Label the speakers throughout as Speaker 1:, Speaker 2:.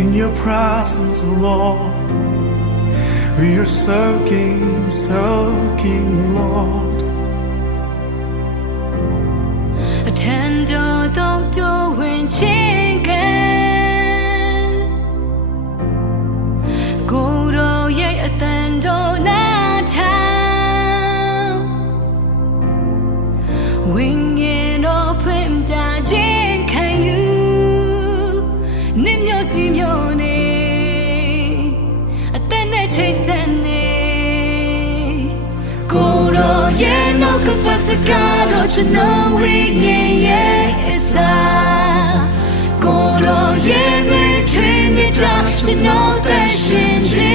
Speaker 1: in your presence, Lord. We are soaking, soaking, Lord.
Speaker 2: Attend Oh yeah, no kapasaka, don't you know we yeah yeah isa. Koro yeah, we train it up, you know that shinji.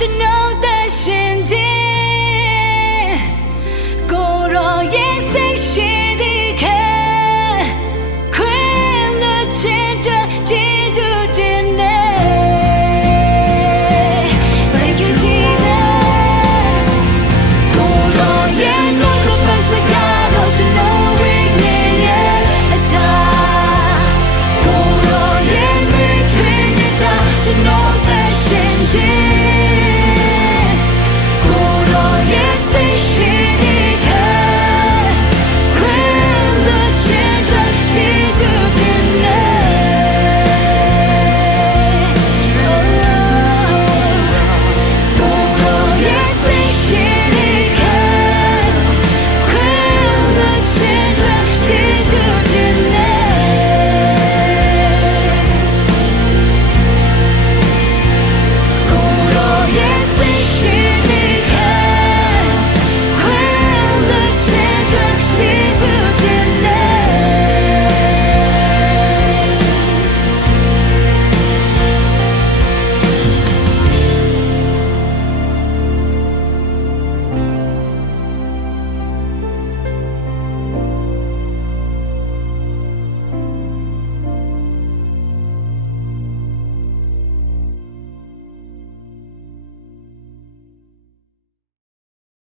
Speaker 2: to know